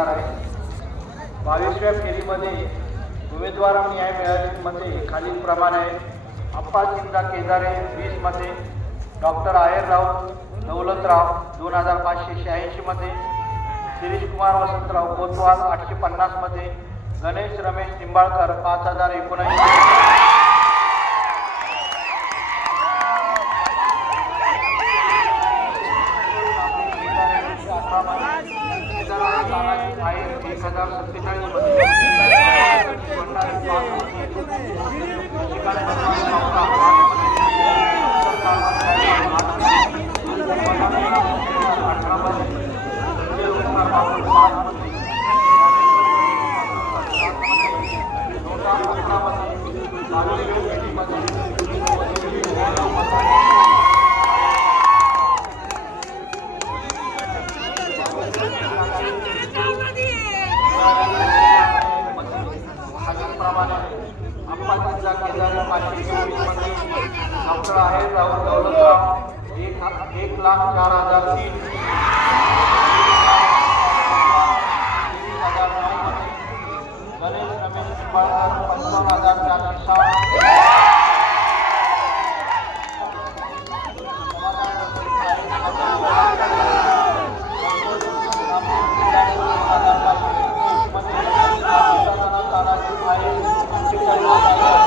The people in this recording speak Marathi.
करणार आहे. बावीसव्या फेरीमध्ये उमेदवार न्याय मिळालीमध्ये खालील खालीलप्रमाणे आहे अप्पा चिंता केदारे वीसमध्ये डॉक्टर डॉक्टर आहेरराव दौलतराव दोन हजार पाचशे शहाऐंशीमध्ये शिरीष कुमार वसंतराव कोतवाल आठशे पन्नासमध्ये गणेश रमेश निंबाळकर पाच हजार एकोणऐंशी. अठरामध्ये हजार सत्तेचाळीस हजार हजार पाचशे चोवीसमध्ये डॉक्टर एक एक लाख चार हजार तीन गणेश रमेश पंचावन्न हजार चारशे सहा